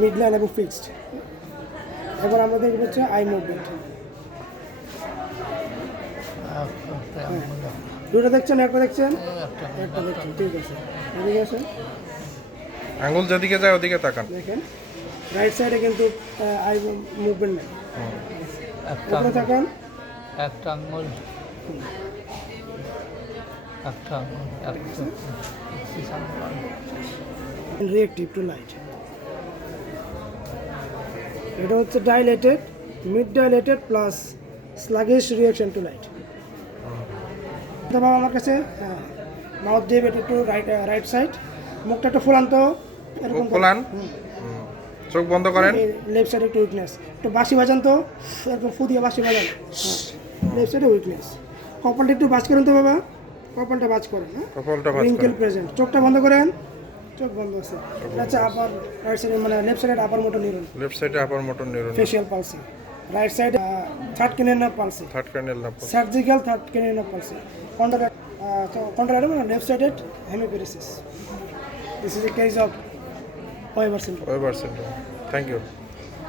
Mid line এবং fixed. এবার আমরা দেখব হচ্ছে আই মুভমেন্ট। দুটো দেখছেন, একটা দেখছেন, একটা দেখছেন, ঠিক আছে। এদিকে আসেন, আঙুল যেদিকে যায় ওদিকে তাকান। দেখেন রাইট সাইডে কিন্তু আই মুভমেন্ট নেই। উপরে তাকান, একটা আঙুল রিঅ্যাক্টিভ টু লাইট। এটা হচ্ছে dilated, mid dilated plus sluggish reaction to light. বাবা আমার কাছে মাউথ দিয়ে একটু রাইট সাইড, মুখটা একটু ফুলান তো, এরকম ফুলান, চোখ বন্ধ করেন। লেফট সাইডে একটু উইকনেস, একটু বাঁশি বাজান তো, এরকম ফু দিয়ে বাঁশি বাজান। লেফট সাইডে উইকনেস। কপালটা একটু বাজ করেন তো বাবা, কপালটা বাজ করেন। কপালটা ভাঁজ রিঙ্কেল করেন। প্রেজেন্ট, চোখটা বন্ধ করেন, চোখ বন্ধ আছে। এটা হচ্ছে আপার রাইট সাইডে, মানে লেফট সাইডে আপার মোটর নিউরন, লেফট সাইডে upper motor neuron, facial palsy. Right side third cranial nerve palsy, third cranial nerve, surgical third cranial nerve palsy. Contract মানে left sided hemiparesis. This is a case of Weber syndrome. Weber syndrome. Thank you.